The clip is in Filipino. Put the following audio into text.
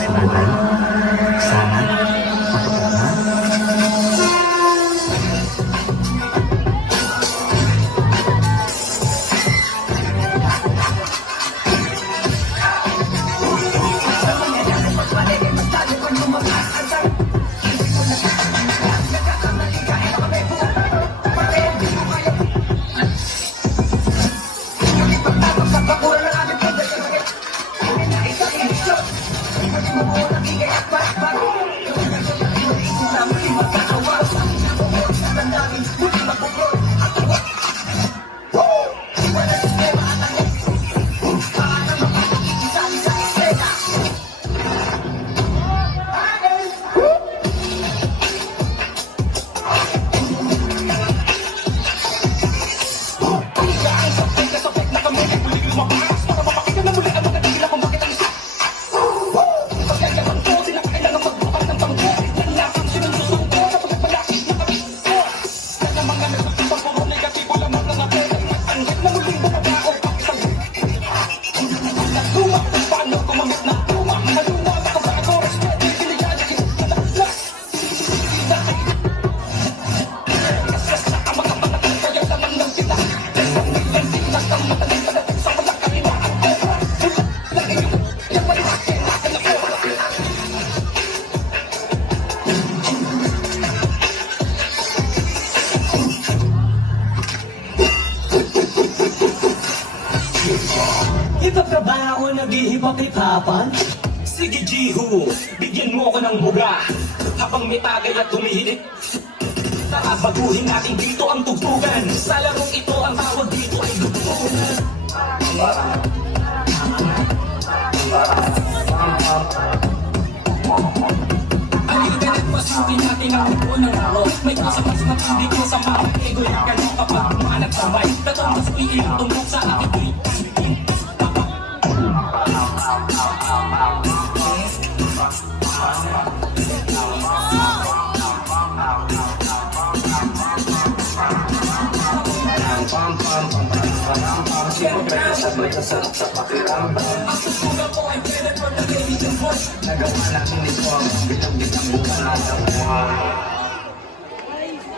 natin. Sana matupad na. Ipagtrabaho, nag-ihipag-ipapan. Sige, Jihu, bigyan mo ko ng buga. Habang may tagay at tumihilit, tara, baguhin natin dito ang tugtugan. Sa larong ito, ang tawag dito ay lugtugan. Halina't pasukin natin ang buo ng laro. May kasamas na hindi ko sa mga ego yung gano'n kapag umanag sa mic. Tatong mas piilang tumbok sa aking tweet. Siyempre, sabay kasarap sa pakiramdam. Ang susuga ko ay predator na kaibigan voice. Nagawa natin ito ang bilang-bilang buwan ng buwan.